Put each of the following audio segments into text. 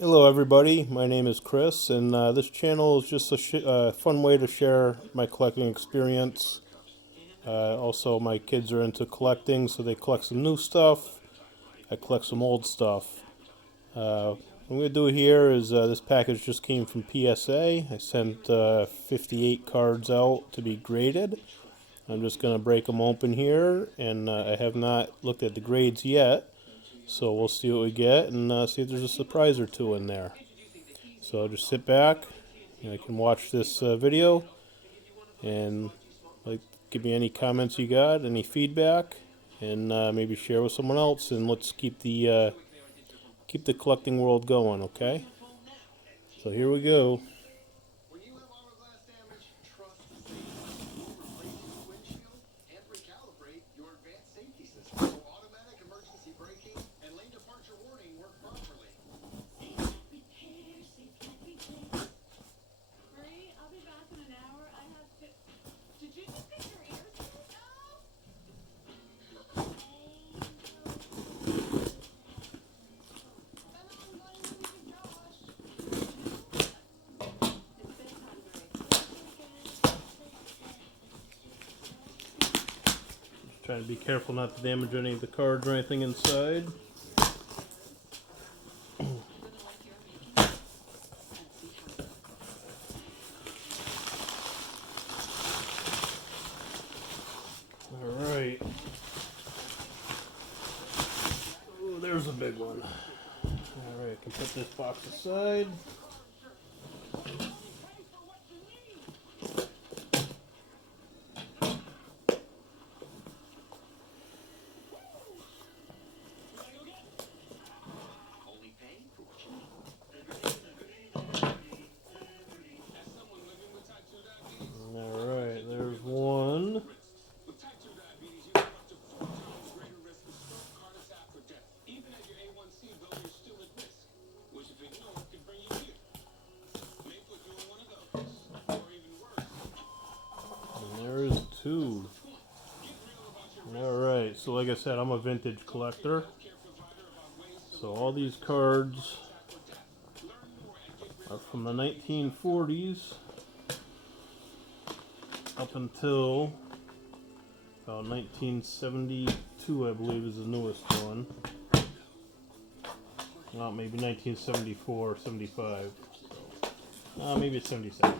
Hello everybody, my name is Chris, and this channel is just a fun way to share my collecting experience. Also, my kids are into collecting, so they collect some new stuff, I collect some old stuff. What I'm going to do here is this package just came from PSA. I sent 58 cards out to be graded. I'm just going to break them open here, and I have not looked at the grades yet. So we'll see what we get and see if there's a surprise or two in there. So just sit back, and I can watch this video, and give me any comments you got, any feedback, and maybe share with someone else. And let's keep the collecting world going, okay? So here we go. Trying to be careful not to damage any of the cards or anything inside. Alright. Ooh, there's a big one. Alright, I can put this box aside. Alright, there's one. And there is two. Alright, so like I said, I'm a vintage collector. So all these cards are from the 1940s up until about 1972, I believe, is the newest one. Well, maybe 1974 or 75. Maybe it's 77.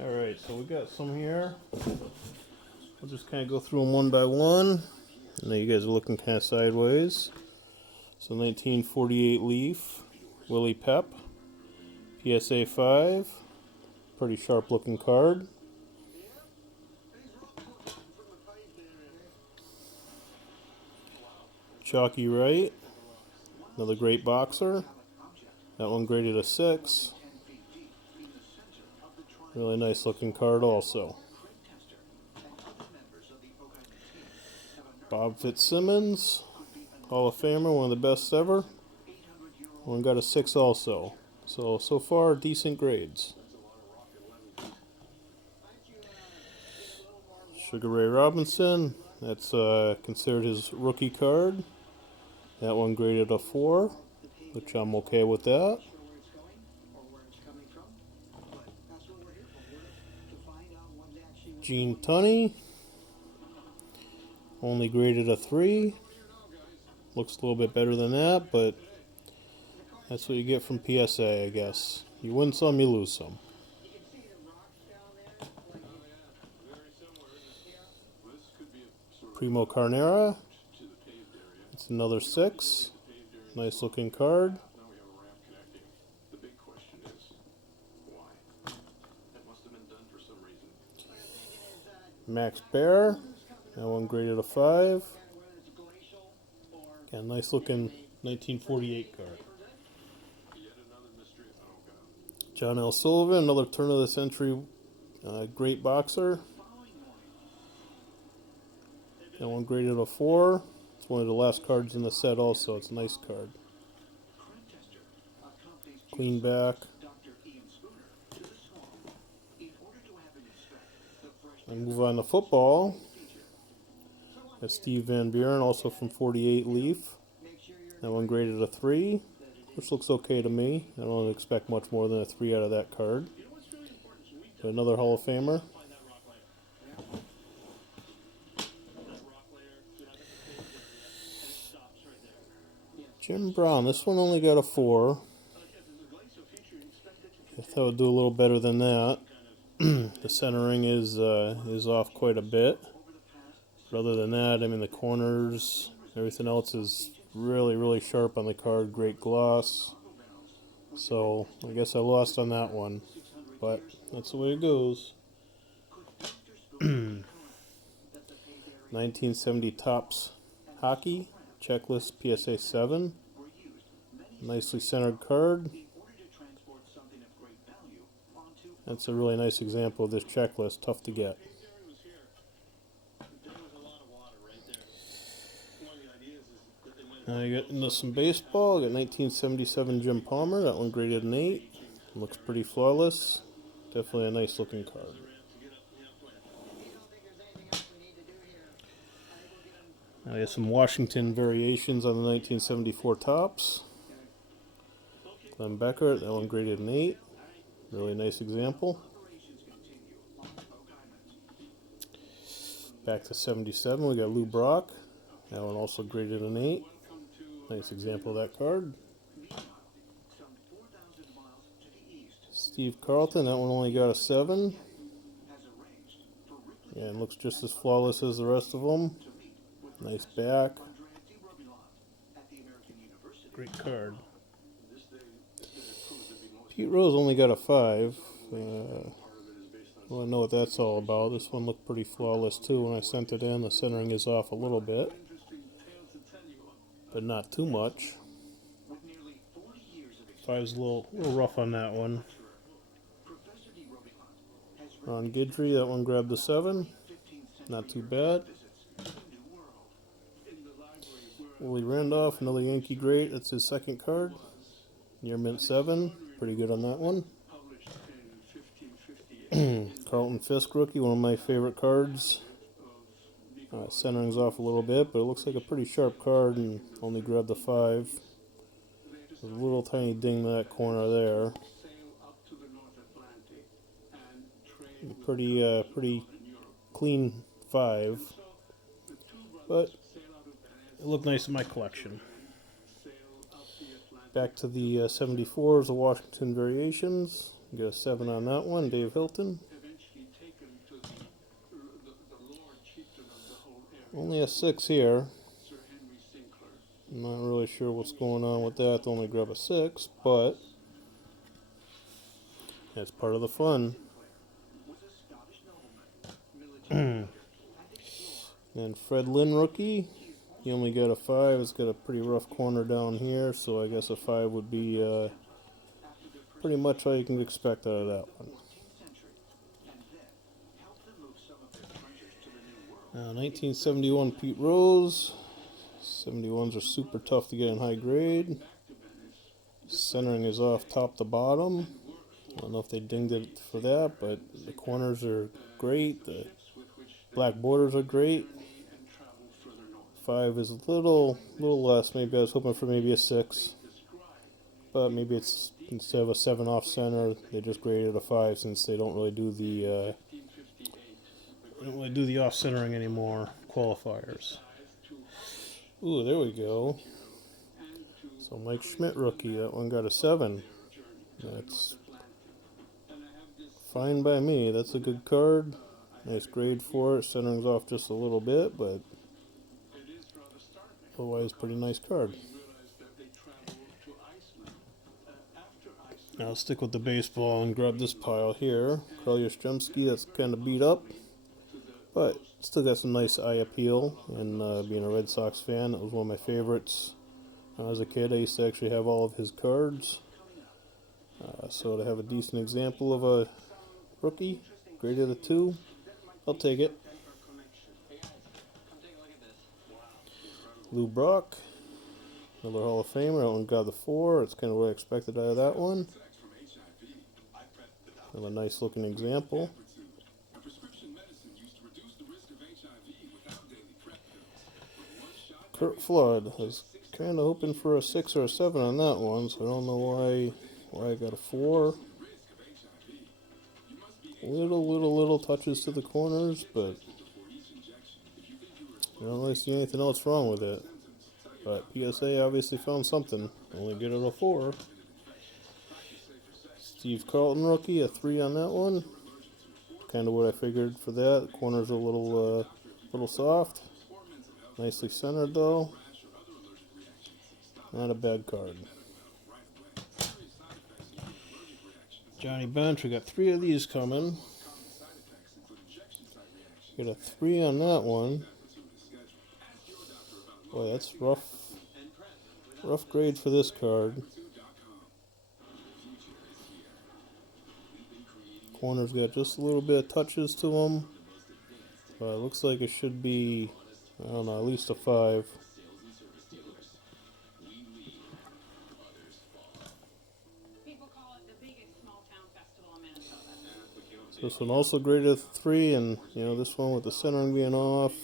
Alright, so we got some here. We'll just kind of go through them one by one. I know you guys are looking kind of sideways. So 1948 Leaf, Willie Pep, PSA 5, pretty sharp looking card. Chalky Wright, another great boxer. That one graded a 6. Really nice looking card also. Bob Fitzsimmons, Hall of Famer, one of the best ever. One got a 6 also. So far, decent grades. Sugar Ray Robinson, that's considered his rookie card. That one graded a 4, which I'm okay with that. Gene Tunney, only graded a 3. Looks a little bit better than that, but that's what you get from PSA, I guess. You win some, you lose some. Primo Carnera, it's another 6. Nice looking card. Max Baer, that one graded a 5. Got a nice looking 1948 card. John L. Sullivan, another turn of the century great boxer. That one graded a 4. It's one of the last cards in the set also. It's a nice card. Clean back. And move on to football. That's Steve Van Buren, also from 48 Leaf. That one graded a 3. which looks okay to me. I don't expect much more than a 3 out of that card. But another Hall of Famer. Jim Brown. This one only got a 4. I thought it would do a little better than that. The centering is off quite a bit. But other than that, I mean, the corners, everything else is really, really sharp on the card. Great gloss. So I guess I lost on that one, but that's the way it goes. 1970 Topps Hockey Checklist PSA 7. Nicely centered card. That's a really nice example of this checklist. Tough to get. Now you get into some baseball. I got 1977 Jim Palmer. That one graded an 8. Looks pretty flawless. Definitely a nice looking card. Now you have some Washington variations on the 1974 Topps. Glenn Becker. That one graded an 8. Really nice example. Back to 77, we got Lou Brock. That one also graded an 8. Nice example of that card. Steve Carlton, that one only got a 7. And looks just as flawless as the rest of them. Nice back. Great card. Pete Rose only got a 5. Well, I know what that's all about. This one looked pretty flawless too when I sent it in. The centering is off a little bit, but not too much. 5's a little rough on that one. Ron Guidry, that one grabbed the 7. Not too bad. Willie Randolph, another Yankee great. That's his second card. Near mint 7. Pretty good on that one. Carlton Fisk rookie, one of my favorite cards. Centering's off a little bit, but it looks like a pretty sharp card and only grabbed the 5. There's a little tiny ding in that corner there. Pretty clean 5, but it looked nice in my collection. Back to the 74s, the Washington variations. You got a 7 on that one, Dave Hilton. Only a 6 here. I'm not really sure what's going on with that. To only grab a 6, but that's part of the fun. And Fred Lynn rookie. He only got a 5. It's got a pretty rough corner down here, so I guess a 5 would be pretty much all you can expect out of that one. 1971 Pete Rose. 71s are super tough to get in high grade. Centering is off top to bottom. I don't know if they dinged it for that, but the corners are great. The black borders are great. 5 is a little less. Maybe I was hoping for maybe a 6, but maybe it's instead of a 7 off center, they just graded a 5 since they don't really do the off centering anymore qualifiers. Ooh, there we go. So Mike Schmidt rookie, that one got a 7. That's fine by me. That's a good card. Nice grade for it. Centering's off just a little bit, but otherwise pretty nice card. Now I'll stick with the baseball and grab this pile here. Carl Yastrzemski, that's kind of beat up, but still got some nice eye appeal. And being a Red Sox fan, that was one of my favorites. When I was a kid, I used to actually have all of his cards. So to have a decent example of a rookie, graded a 2, I'll take it. Lou Brock, another Hall of Famer. That one got the 4. It's kind of what I expected out of that one. And a nice looking example. Kurt Flood has kind of hoping for a 6 or a 7 on that one, so I don't know why I got a 4. Little touches to the corners, but I don't really see anything else wrong with it. But PSA obviously found something. Only get it a 4. Steve Carlton rookie, a 3 on that one. Kind of what I figured for that. The corners are a little soft. Nicely centered though. Not a bad card. Johnny Bench, we got 3 of these coming. Got a 3 on that one. Boy, that's rough grade for this card. Corners got just a little bit of touches to them. It looks like it should be, I don't know, at least a 5. So this one also graded a 3, and this one with the centering being off,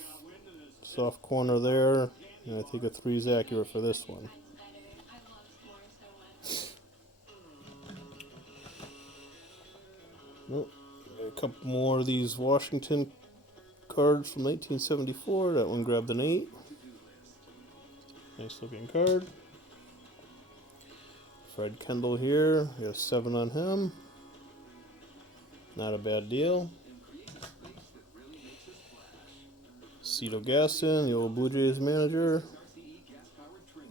soft corner there, and I think a 3 is accurate for this one. Nope. A couple more of these Washington cards from 1974. That one grabbed an 8. Nice looking card. Fred Kendall here. We got a 7 on him. Not a bad deal. Cito Gaston, the old Blue Jays manager.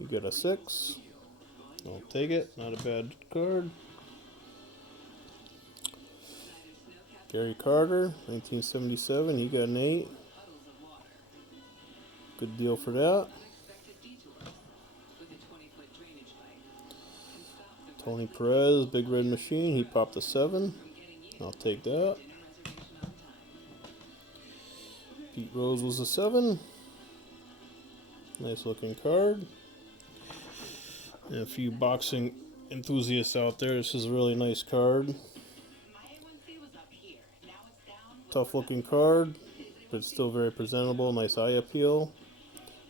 We got a 6. I'll take it. Not a bad card. Gary Carter, 1977. He got an 8. Good deal for that. Tony Perez, Big Red Machine. He popped a 7. I'll take that. Pete Rose was a 7. Nice looking card. And a few boxing enthusiasts out there, this is a really nice card. Tough looking card, but still very presentable. Nice eye appeal.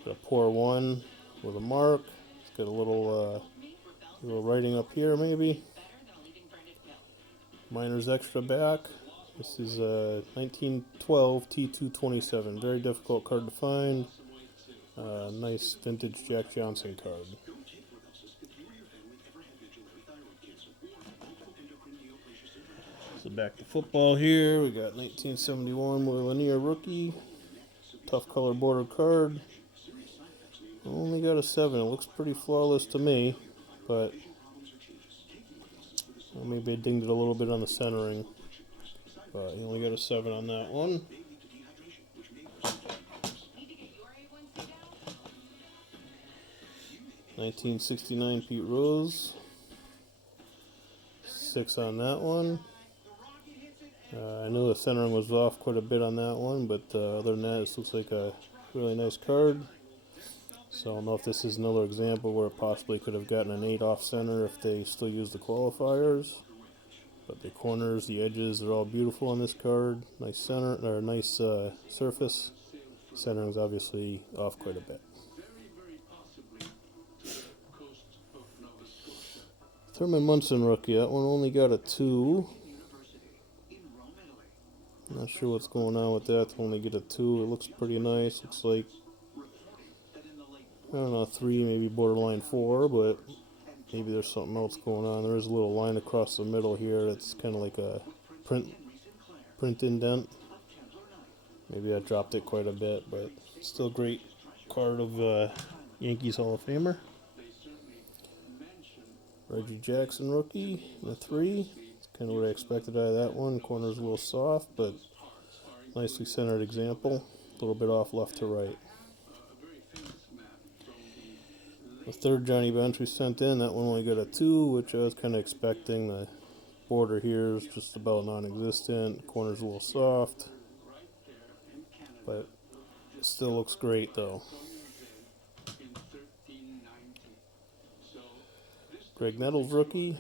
Got a pour 1 with a mark. It's got a little writing up here maybe. Miner's extra back. This is a 1912 T227. Very difficult card to find. Nice vintage Jack Johnson card. So back to football here. We got 1971 Lanier rookie. Tough color border card. Only got a 7. It looks pretty flawless to me, but maybe I dinged it a little bit on the centering. But you only got a 7 on that one. $1969 Pete Rose. 6 on that one. I knew the centering was off quite a bit on that one, but other than that, this looks like a really nice card. So I don't know if this is another example where it possibly could have gotten an 8 off center if they still use the qualifiers. But the corners, the edges are all beautiful on this card. Nice center, or nice surface. Centering is obviously off quite a bit. Thurman Munson rookie. That one only got a 2. Not sure what's going on with that to only get a 2. It looks pretty nice. Looks like, I don't know, 3, maybe borderline 4, but maybe there's something else going on. There is a little line across the middle here that's kind of like a print indent. Maybe I dropped it quite a bit, but still great card of Yankees Hall of Famer. Reggie Jackson rookie, a 3. It's kind of what I expected out of that one. Corner's a little soft, but nicely centered example. A little bit off left to right. The third Johnny Bench we sent in, that one only got a 2, which I was kind of expecting. The border here is just about non-existent. Corner's a little soft, but it still looks great though. Greg Nettles rookie.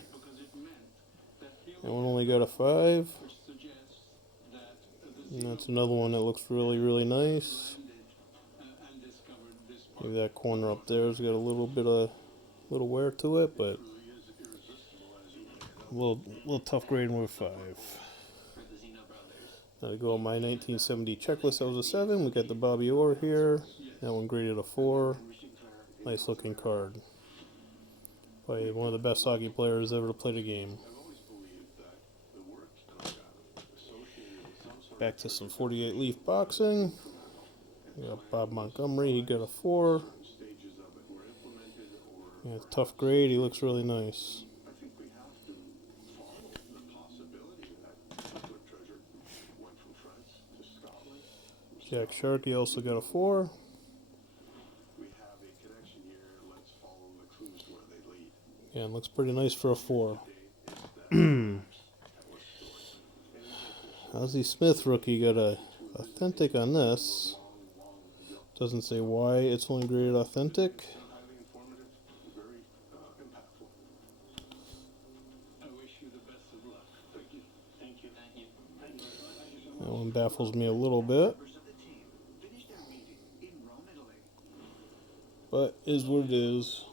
That one only got a 5. And that's another one that looks really, really nice. Maybe that corner up there's got a little bit of wear to it, but a little tough grading with 5. Now to go on my 1970 checklist, that was a 7. We got the Bobby Orr here. That one graded a 4. Nice looking card. Probably one of the best hockey players ever to play the game. Back to some 48 leaf boxing. We got Bob Montgomery, he got a 4. Yeah, tough grade, he looks really nice. Jack Sharkey also got a 4. Yeah, it looks pretty nice for a 4. Ozzie Smith rookie got a authentic on this. Doesn't say why it's only graded authentic. That one baffles me a little bit. But is what it is.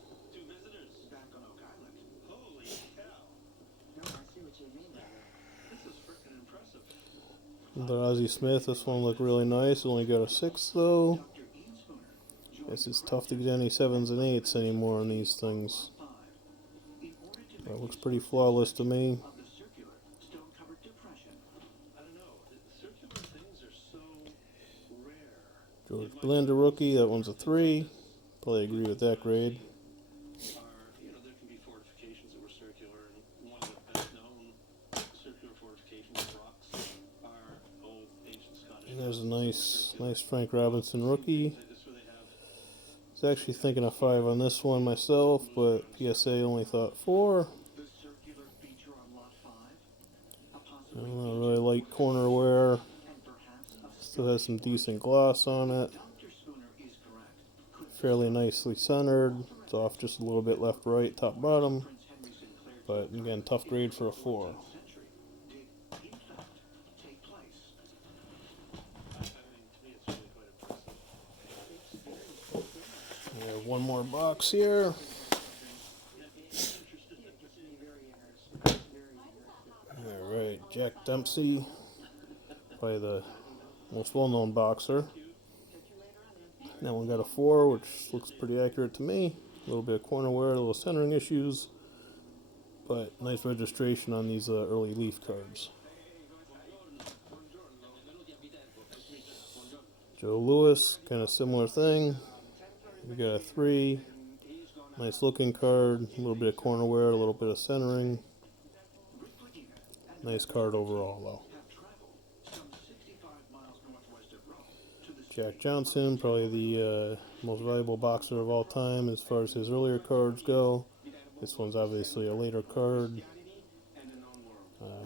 Another Ozzie Smith. This one looked really nice. Only got a 6 though. Guess it's tough to get any 7s and 8s anymore on these things. That looks pretty flawless to me. George Blanda rookie. That one's a 3. Probably agree with that grade. There's a nice Frank Robinson rookie. I was actually thinking of 5 on this one myself, but PSA only thought 4. I don't know, really light corner wear. Still has some decent gloss on it. Fairly nicely centered. It's off just a little bit left, right, top, bottom. But again, tough grade for a 4. One more box here. Alright, Jack Dempsey, probably the most well-known boxer. That one got a 4, which looks pretty accurate to me. A little bit of corner wear, a little centering issues, but nice registration on these early leaf cards. Joe Louis, kind of similar thing. We got a 3. Nice looking card. A little bit of corner wear, a little bit of centering. Nice card overall, though. Jack Johnson, probably the most valuable boxer of all time as far as his earlier cards go. This one's obviously a later card.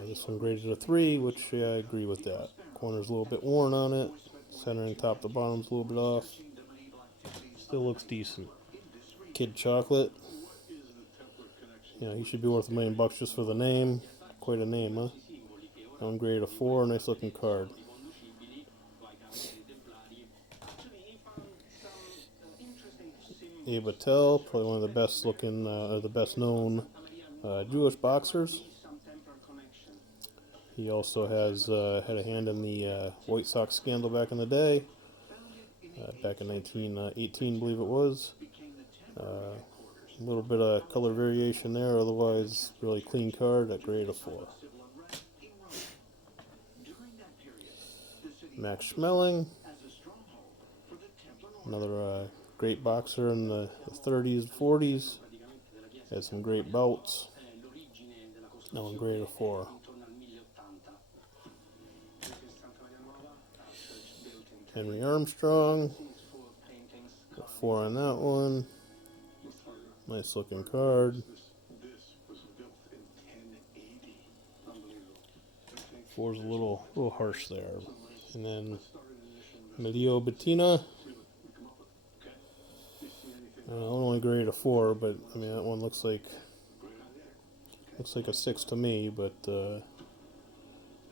This one graded a 3, which I agree with that. Corner's a little bit worn on it. Centering top to bottom's a little bit off. Still looks decent. Kid Chocolate. Yeah, he should be worth $1 million just for the name. Quite a name, huh? That one graded a 4. Nice looking card. Abe Attell, probably one of the best looking, or the best known Jewish boxers. He also has had a hand in the White Sox scandal back in the day. Back in 1918, I believe it was. A little bit of color variation there, otherwise really clean card at grade of 4. Max Schmeling, another great boxer in the 30s and 40s. Had some great bouts. That one grade of 4. Henry Armstrong, got 4 on that one. Nice looking card. 4's a little harsh there. And then Emilio Bettina. Only grade a 4, but I mean that one looks like a 6 to me. But I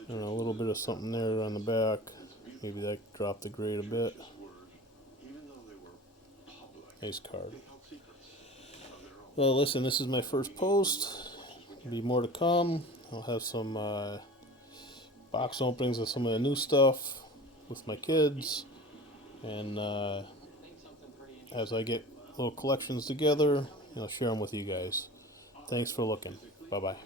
don't know, a little bit of something there on the back. Maybe that dropped the grade a bit. Nice card. Well, listen, this is my first post. There'll be more to come. I'll have some box openings of some of the new stuff with my kids. And as I get little collections together, I'll share them with you guys. Thanks for looking. Bye-bye.